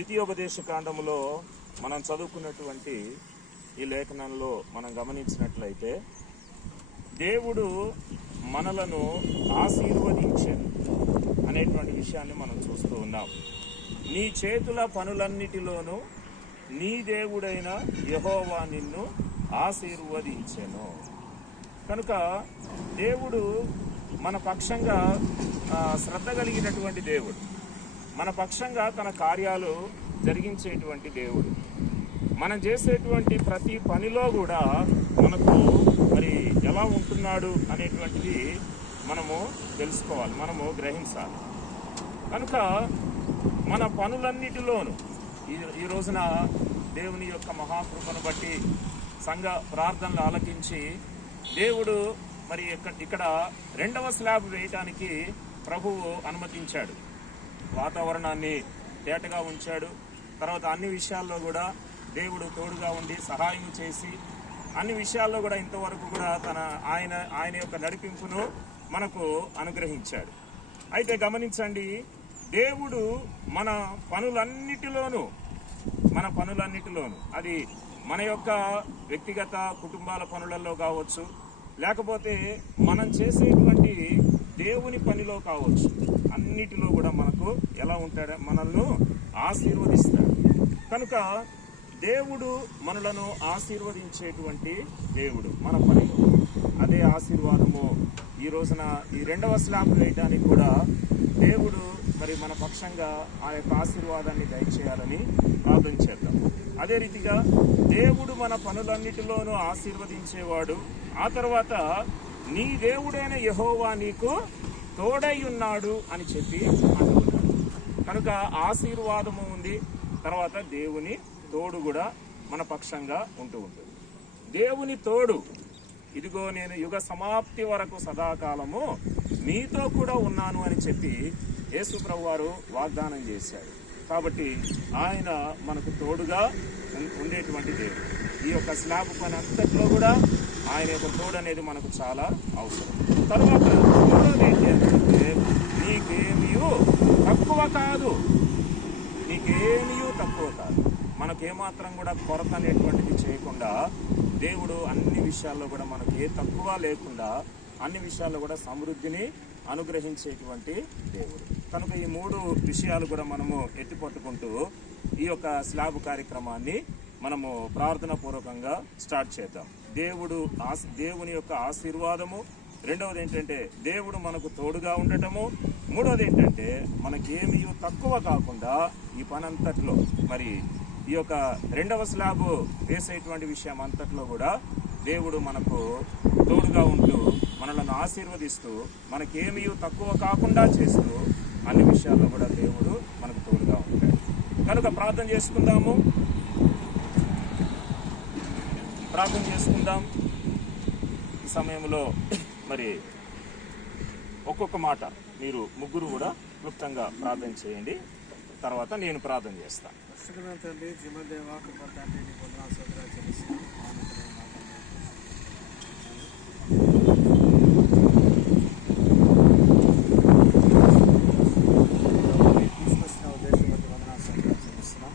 ద్వితీయోపదేశ కాండములో మనం చదువుకున్నటువంటి ఈ లేఖనంలో మనం గమనించినట్లయితే దేవుడు మనలను ఆశీర్వదించాడు అనేటువంటి విషయాన్ని మనం చూస్తూ ఉన్నాం. నీ చేతుల పనులన్నిటిలోనూ నీ దేవుడైన యెహోవా నిన్ను ఆశీర్వదించెను. కనుక దేవుడు మన పక్షంగా శ్రద్ధ కలిగినటువంటి దేవుడు, మన పక్షంగా తన కార్యాలు జరిగించేటువంటి దేవుడు. మనం చేసేటువంటి ప్రతి పనిలో కూడా మనకు మరి ఎలా ఉంటున్నాడు అనేటువంటిది మనము తెలుసుకోవాలి, మనము గ్రహించాలి. కనుక మన పనులన్నిటిలోనూ ఈ రోజున దేవుని యొక్క మహాకృపను బట్టి సంఘ ప్రార్థనలు ఆలకించి దేవుడు మరి ఇక్కడ రెండవ స్లాబ్ వేయటానికి ప్రభువు అనుమతించాడు. వాతావరణాన్ని తేటగా ఉంచాడు. తర్వాత అన్ని విషయాల్లో కూడా దేవుడు తోడుగా ఉండి సహాయం చేసి అన్ని విషయాల్లో కూడా ఇంతవరకు కూడా ఆయన యొక్క నడిపింపును మనకు అనుగ్రహించాడు. అయితే గమనించండి, దేవుడు మన పనులన్నిటిలోనూ అది మన యొక్క వ్యక్తిగత కుటుంబాల పనులలో కావచ్చు, లేకపోతే మనం చేసేటువంటి దేవుని పనిలో కావచ్చు, అన్నిటిలో కూడా మనకు ఎలా ఉంటాడు, మనల్ని ఆశీర్వదిస్తాడు. కనుక దేవుడు మనలను ఆశీర్వదించేటువంటి దేవుడు మన పనిలో. అదే ఆశీర్వాదము ఈ రోజున ఈ రెండవ స్లాబ్ వేయడానికి కూడా దేవుడు మరి మన పక్షంగా ఆ యొక్క ఆశీర్వాదాన్ని దయచేయాలని ప్రార్థన చేద్దాం. అదే రీతిగా దేవుడు మన పనులన్నిటిలోనూ ఆశీర్వదించేవాడు. ఆ తర్వాత నీ దేవుడైన యెహోవా నీకు తోడై ఉన్నాడు అని చెప్పి అంటున్నాడు. కనుక ఆశీర్వాదము ఉంది, తర్వాత దేవుని తోడు కూడా మన పక్షంగా ఉంటూ ఉంటుంది. దేవుని తోడు, ఇదిగో నేను యుగ సమాప్తి వరకు సదాకాలము మీతో కూడా ఉన్నాను అని చెప్పి యేసు ప్రభువారు వాగ్దానం చేశాడు. కాబట్టి ఆయన మనకు తోడుగా ఉండేటువంటి దేవుడు. ఈ యొక్క స్లాబ్ పని అంతట్లో కూడా ఆయన యొక్క తోడు అనేది మనకు చాలా అవసరం. తర్వాత మూడోది ఏంటి అంటే, నీకేమీ తక్కువ కాదు. మనకేమాత్రం కూడా కొరత అనేటువంటిది చేయకుండా దేవుడు అన్ని విషయాల్లో కూడా మనకు ఏ తక్కువ లేకుండా అన్ని విషయాల్లో కూడా సమృద్ధిని అనుగ్రహించేటువంటి దేవుడు. కనుక ఈ మూడు విషయాలు కూడా మనము ఎత్తిపట్టుకుంటూ ఈ యొక్క స్లాబ్ కార్యక్రమాన్ని మనము ప్రార్థన పూర్వకంగా స్టార్ట్ చేద్దాం. దేవుని యొక్క ఆశీర్వాదము, రెండవది ఏంటంటే దేవుడు మనకు తోడుగా ఉండటము, మూడవది ఏంటంటే మనకేమీ తక్కువ కాకుండా ఈ పనంతట్లో మరి ఈ యొక్క రెండవ స్లాబ్ వేసేటువంటి విషయం అంతట్లో కూడా దేవుడు మనకు తోడుగా ఉంటూ మనలను ఆశీర్వదిస్తూ మనకేమీ తక్కువ కాకుండా చేస్తూ అన్ని విషయాల్లో కూడా దేవుడు మనకు తోడుగా ఉంటాడు. కనుక ప్రార్థన చేసుకుందాం. ఈ సమయంలో మరి ఒక్కొక్క మాట మీరు ముగ్గురు కూడా క్లుప్తంగా ప్రార్థన చేయండి. తర్వాత నేను ప్రార్థన చేస్తాను. తండ్రి, జీవదేవ కృప తండ్రి, నీ వందనాలు స్తోత్రాలు చెల్లిస్తున్నాం. తీసుకొచ్చిన ఉద్దేశం బట్టి వందనాలు స్తోత్రాలు చెల్లిస్తున్నాం.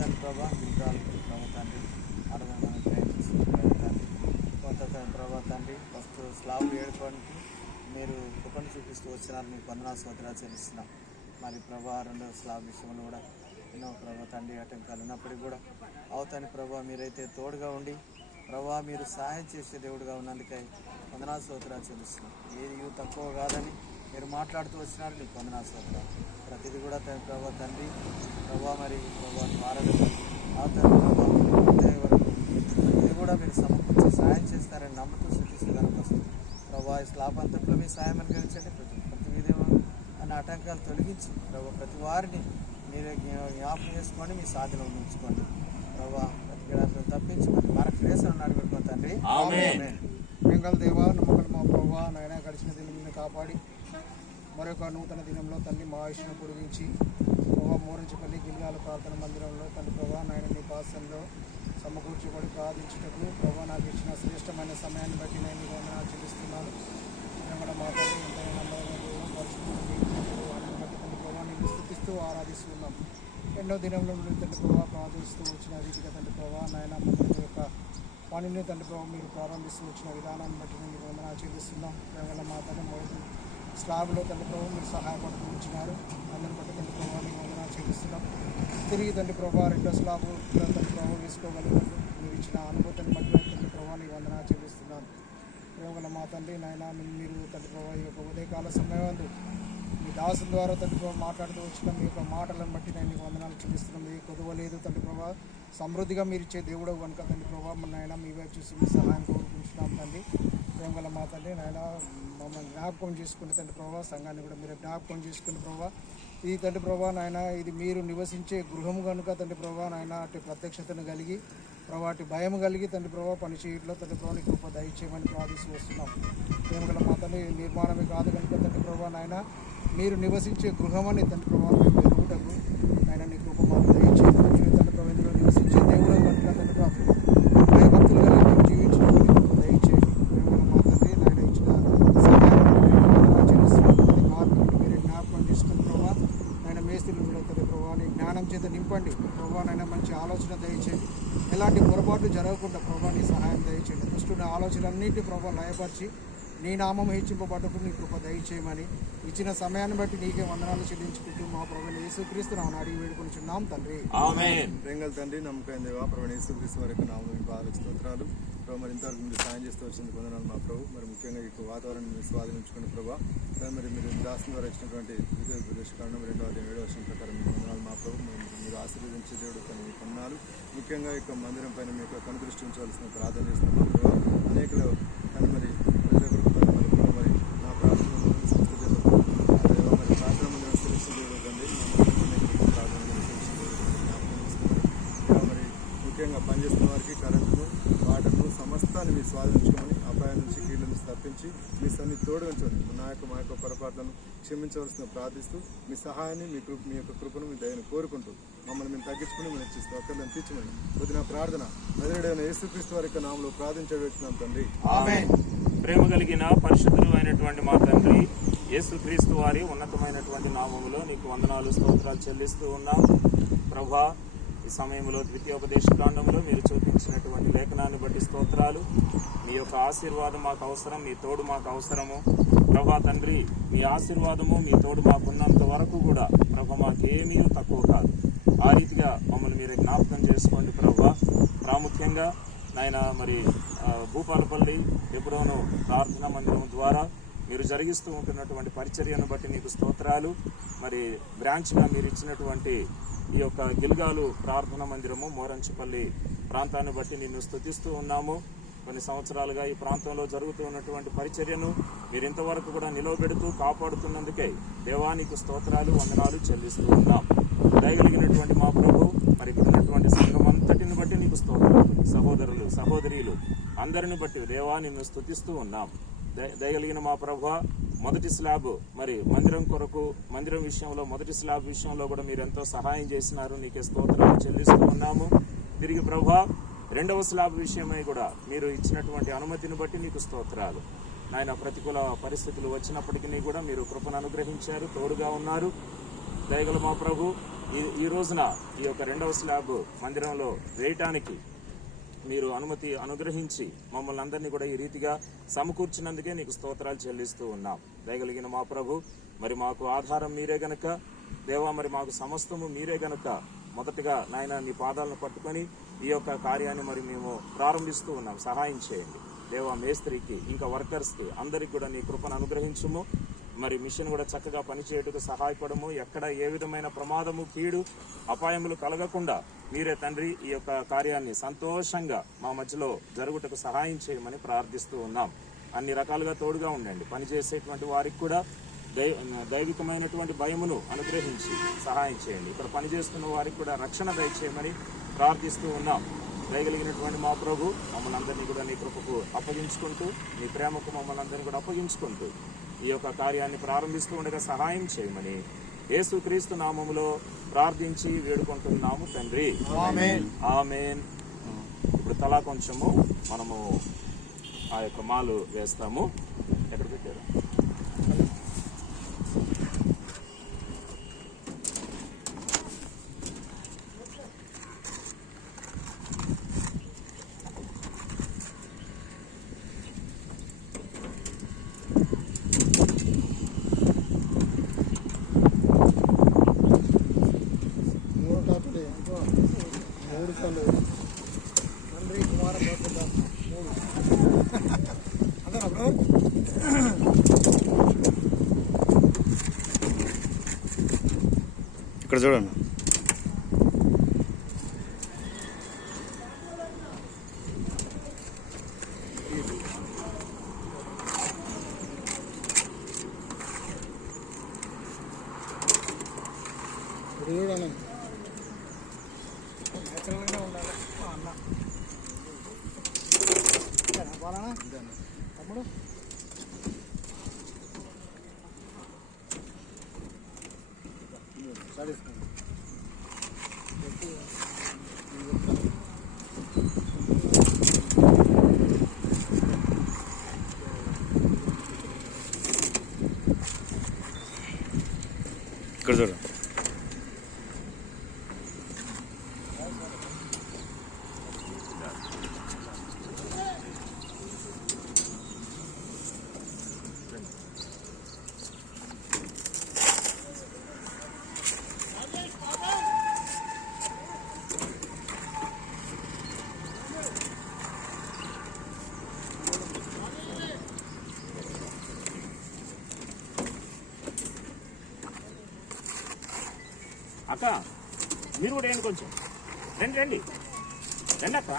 తండ్రి ప్రభా, విగ్రహాలు ప్రభా తండ్రి, ఆడదాన్ని ప్రయత్నిస్తున్నాం తండ్రి. కొంత ప్రభా తండ్రి, ఫస్ట్ స్లాబ్ వేయడానికి మీరు కృపను చూపిస్తూ వచ్చినారు, మీకు వందనాలు స్తోత్రాలు చెల్లిస్తున్నాం. మరి ప్రభా రెండవ స్లాబ్ విషయంలో కూడా ఎన్నో ప్రభా తండ్రి ఆటంకాలు ఉన్నప్పటికీ కూడా అవుతాని ప్రభా మీరైతే తోడుగా ఉండి ప్రభా మీరు సహాయం చేసే దేవుడుగా ఉన్నందుకై వందనాలు స్తోత్రాలు చెల్లిస్తున్నాం. ఏది తక్కువ కాదని మీరు మాట్లాడుతూ వచ్చినారు, నీకు వందనాలు స్తోత్రాలు. ప్రతిదీ కూడా ప్రభా తండ్రి ప్రభా మరి ప్రభా మారడం అవుతాని ప్రభా వరకు ఇది కూడా మీరు సమకూర్చి సహాయం చేస్తారని నమ్ముతూ శుద్ధిస్తూ కనుకొస్తుంది. ప్రభా ఈ స్లాబ్ అంతట్లో మీ సహాయం అనుగ్రహించండి. ప్రతి విధంగా అన్న ఆటంకాలు తొలగించి ప్రభా ప్రతి వారిని మీరు జ్ఞాపకం చేసుకొని మీ సాధన ఉంచుకోండి ప్రభా. ప్రతి తప్పించుకొని మరొక క్లేశం నడుపుకో తండ్రి. బెంగళ దేవ నమ్మకం మా ప్రభా నాయన గడిచిన దినం కాపాడి మరొక నూతన దినంలో తండ్రి మా ఆయుష్ను పొడిగించి ప్రభా మోరించపల్లి గిరిగాల ప్రార్థన మందిరంలో తండ్రి ప్రభా నాయన మీ పాసంలో సమకూర్చుకొని ప్రార్థించుటకు ప్రభా నాకు ఇచ్చిన శ్రేష్టమైన సమయాన్ని బట్టి నేను మీకు వందనాలు చెల్లిస్తున్నాను. కూడా మా తండ్రి ఎంతైనా నమ్మకం పరిస్థితులు బట్టి తండ్రి ప్రభా నేను స్తుతిస్తూ ఆరాధిస్తున్నాం. ఎన్నో దినంలో నుండి తండ్రి ప్రభావ ప్రార్థిస్తూ వచ్చిన రీతిగా తండ్రి ప్రభావ నాయన మందిరం యొక్క పనిని తండ్రి ప్రభావ మీరు ప్రారంభిస్తూ వచ్చిన విధానాన్ని బట్టి నేను వందనాలు చెల్లిస్తున్నాం. కేవలం మా తండ్రి మొదటి స్లాబ్లో తండ్రి ప్రభావ మీరు సహాయపడుతూ ఉంచినారు. అందరిని బట్టి తండ్రి ప్రభావ నేను వందనాలు చెల్లిస్తున్నాం. తిరిగి తండ్రి ప్రభావ రెండో స్లాబ్ తండ్రి ప్రభావ వేసుకోగలిగినట్టు మీరు ఇచ్చిన అనుభూతిని బట్టి తండ్రి ప్రభావ నేను వందనాలు చెల్లిస్తున్నాను. కేవలం మా తండ్రి నాయన మీరు తండ్రి ప్రభావ ఈ యొక్క ఉదయకాల సమయం మీ దాసుల ద్వారా తండ్రి ప్రభావ మాట్లాడుతూ వచ్చిన మీ యొక్క మాటలను బట్టి నేను మీకు వందనాలు చెల్లిస్తున్నాం. ఏ కొదవలేదు తండ్రి ప్రభావ, సమృద్ధిగా మీరు ఇచ్చే దేవుడు కనుక తండ్రి ప్రభావ నాయన మీ వైపు చూసి మీ సహాయం కోరుకుంటున్నాం తండ్రి. ప్రేమగల మా తండ్రి నాయన మమ్మల్ని జ్ఞాపకం చేసుకుని తండ్రి ప్రభావ, సంఘాన్ని కూడా మీరు జ్ఞాపకం చేసుకుని ప్రభావ, ఈ తండ్రి ప్రభావ నాయన ఇది మీరు నివసించే గృహం కనుక తండ్రి ప్రభావ నాయన అటు ప్రత్యక్షతను కలిగి ప్రభావ అటు భయం కలిగి తండ్రి ప్రభావ పని చేయట్లో తండ్రి ప్రభావ నీకు గొప్ప దయచేయమని ప్రార్థిస్తూ వస్తున్నాం. ప్రేమగల మా తండ్రి నిర్మాణమే కాదు కనుక తండ్రి ప్రభావ నాయన మీరు నివసించే గృహమని తండ్రి ప్రభావ మేము ఎదుగుటకు ఆయన నీ కృప మాకు దయచేయండి. తండ్రి ప్రభావ ఇందులో నివసించే దేవుడు కనుక తండ్రి ప్రభావ భయభక్తులు కలిగి మేము జీవించడానికి కృప దయచేయండి. ప్రేమగల మా తండ్రి నాయన ఇచ్చిన సమయాన్ని చెల్లిస్తున్నాం. మార్పుని మీరు జ్ఞాపకం చేసుకుని ప్రభావ ఆయన మేస్త్రులు కూడా తండ్రి ప్రభావ నీ జ్ఞానం చేత నింపండి ప్రభావ నాయన మంచి ఆలోచన దయచేయండి. ఎలాంటి పొరపాటు జరగకుండా ప్రభావ నీ సహాయం దయచేయండి. దుష్టున్న ఆలోచనలన్నింటి ప్రభావ లయపరిచి నీ నామం హెచ్చింపబట్టుకు నీ కృప దయచేయమని ఇచ్చిన సమయాన్ని బట్టి నీకే వందనాలు చెల్లించుకుంటూ మా ప్రభువైన యేసుక్రీస్తు నామమున అడిగి వేడుకొనుచున్నాం తండ్రి. ఆమేన్. ప్రేంగల తండ్రి, నమ్మకమైన దేవా, ప్రభువైన యేసుక్రీస్తు వారి యొక్క నామములో మీ పాదాలకు స్తోత్రాలు. ప్రభు మరి ఇంతవరకు మీరు సాయం చేస్తూ వచ్చినందుకు వందనాలు మా ప్రభు. మరి ముఖ్యంగా ఈ వాతావరణం మీరు స్వాధీనించుకున్న ప్రభావ, మరి మీరు దాసం ద్వారా ఇచ్చినటువంటి విజయ ప్రదేశకాండం 2:7 ప్రకారం మీకు వందనాలు మా ప్రభు. మీరు ఆశీర్వదించే దేవుడు కానీ మీకు వందనాలు. ముఖ్యంగా ఈ యొక్క మందిరం పైన మీ యొక్క కనుదృష్టి ఉంచవలసిన ప్రార్థన చేస్తున్నాం మా ప్రభావ. అనేకలు కానీ మరి ప్రజల కొరకు మరి నా ప్రార్థన సంస్థ మరి ప్రార్థన మందిరం తెలిసి దేవుడు కండి ప్రార్థన మరి ముఖ్యంగా పనిచేస్తున్న వారికి కరెంటును వాటర్ను సమస్తాన్ని మీరు స్వాధీనించుకోమని అపాయం నుంచి కీళ్ళ నుంచి తప్పించి మీ సన్ని తోడు ఉంచండి. మా యొక్క పొరపాట్లను క్షమించవలసిన ప్రార్థిస్తూ మీ సహాయాన్ని మీ యొక్క కృపను మీ దయను కోరుకుంటూ మమ్మల్ని మేము తగ్గించుకుని మేము ఇచ్చిస్తూ ఒక్కరిని తీర్చమని కొద్దిన ప్రార్థన నజరేయుడైన యేసుక్రీస్తు వారి యొక్క నామములో ప్రార్థించబడుతున్నాం తండ్రి. ఆమేన్. ప్రేమ కలిగిన పరిశుద్ధుడు అయినటువంటి మా తండ్రి యేసుక్రీస్తు వారి ఉన్నతమైనటువంటి నామములో నీకు వందనాలు స్తోత్రాలు చెల్లిస్తూ ఉన్నాం ప్రభా. ఈ సమయంలో ద్వితీయోపదేశకాండంలో మీరు చూపించినటువంటి లేఖనాన్ని బట్టి స్తోత్రాలు. మీ యొక్క ఆశీర్వాదం మాకు అవసరం, మీ తోడు మాకు అవసరము ప్రభా తండ్రి. మీ ఆశీర్వాదము మీ తోడు మాకున్నంత వరకు కూడా ప్రభా మాకేమీ తక్కువ కాదు. ఆ రీతిగా మమ్మల్ని మీరు జ్ఞాపకం చేసుకోండి ప్రభా. ప్రాముఖ్యంగా నాయన మరి భూపాలపల్లి ఎప్పుడోనో ప్రార్థనా మందిరం ద్వారా మీరు జరిగిస్తూ ఉంటున్నటువంటి పరిచర్యను బట్టి నీకు స్తోత్రాలు. మరి బ్రాంచ్గా మీరు ఇచ్చినటువంటి ఈ యొక్క గిల్గాలు ప్రార్థనా మందిరము మోరంచిపల్లి ప్రాంతాన్ని బట్టి నిన్ను స్తుతిస్తూ ఉన్నాము. కొన్ని సంవత్సరాలుగా ఈ ప్రాంతంలో జరుగుతూ ఉన్నటువంటి పరిచర్యను మీరు ఇంతవరకు కూడా నిలవబెడుతూ కాపాడుతున్నందుకే దేవానికి స్తోత్రాలు వందనాలు చెల్లిస్తూ ఉన్నాం. దయగలిగినటువంటి మా ప్రభు, మరి ఇక్కడ ఉన్నటువంటి సంఘం అంతటిని బట్టి నీకు స్తోత్రాలు. సహోదరులు సహోదరీలు అందరిని బట్టి దేవా నిన్ను స్తుతిస్తూ ఉన్నాం. దయగలిగిన మా ప్రభు, మొదటి స్లాబ్ మరి మందిరం విషయంలో మొదటి స్లాబ్ విషయంలో కూడా మీరు ఎంతో సహాయం చేసినారు. నీకే స్తోత్రాలు చెల్లిస్తూ ఉన్నాము. తిరిగి ప్రభా రెండవ స్లాబ్ విషయమై కూడా మీరు ఇచ్చినటువంటి అనుమతిని బట్టి నీకు స్తోత్రాలు నాయన. ప్రతికూల పరిస్థితులు వచ్చినప్పటికీ కూడా మీరు కృపను అనుగ్రహించారు, తోడుగా ఉన్నారు. దయగల మా ప్రభు, ఈ రోజున ఈ యొక్క రెండవ స్లాబ్ మందిరంలో వేయటానికి మీరు అనుమతి అనుగ్రహించి మమ్మల్ని అందరినీ కూడా ఈ రీతిగా సమకూర్చినందుకే నీకు స్తోత్రాలు చెల్లిస్తూ ఉన్నాం. దయగలిగిన మా ప్రభు, మరి మాకు ఆధారం మీరే గనక దేవా, మరి మాకు సమస్తము మీరే గనక మొదటగా నాయన నీ పాదాలను పట్టుకొని ఈ యొక్క కార్యాన్ని మరి మేము ప్రారంభిస్తూ ఉన్నాం. సహాయం చేయండి దేవా. మేస్త్రికి ఇంకా వర్కర్స్కి అందరికి కూడా నీ కృపను అనుగ్రహించుము. మరి మిషన్ కూడా చక్కగా పనిచేయటకు సహాయపడము. ఎక్కడ ఏ విధమైన ప్రమాదము, కీడు, అపాయములు కలగకుండా మీరే తండ్రి ఈ యొక్క కార్యాన్ని సంతోషంగా మా మధ్యలో జరుగుటకు సహాయం చేయమని ప్రార్థిస్తూ ఉన్నాం. అన్ని రకాలుగా తోడుగా ఉండండి. పనిచేసేటువంటి వారికి కూడా దైవికమైనటువంటి భయమును అనుగ్రహించి సహాయం చేయండి. ఇక్కడ పనిచేస్తున్న వారికి కూడా రక్షణ దయచేయమని ప్రార్థిస్తూ ఉన్నాం. దయగలిగినటువంటి మా ప్రభు, మమ్మల్ని అందరినీ కూడా నీ కృపకు అప్పగించుకుంటూ, నీ ప్రేమకు మమ్మల్ని అందరినీ కూడా అప్పగించుకుంటూ ఈ యొక్క కార్యాన్ని ప్రారంభిస్తూ ఉండగా సహాయం చేయమని యేసుక్రీస్తు నామములో ప్రార్థించి వేడుకుంటున్నాము తండ్రి. ఆమేన్. ఇప్పుడు తలా కొంచెము మనము ఆ యొక్క మాలు వేస్తాము. ఎక్కడ పెట్టారు? కీర్తనలు తండ్రి కుమార పరిశుద్ధ మూడు అంతేనా బ్రో? ఇక్కడ చూడండి. చూడండి న్యాచురల్గా ఉండాలి అన్న బాగా తమ్ముడు ఇక్కడ చూడండి. అక్క మీరు కూడా ఏంటి కొంచెం రండి రండి రండి అక్క.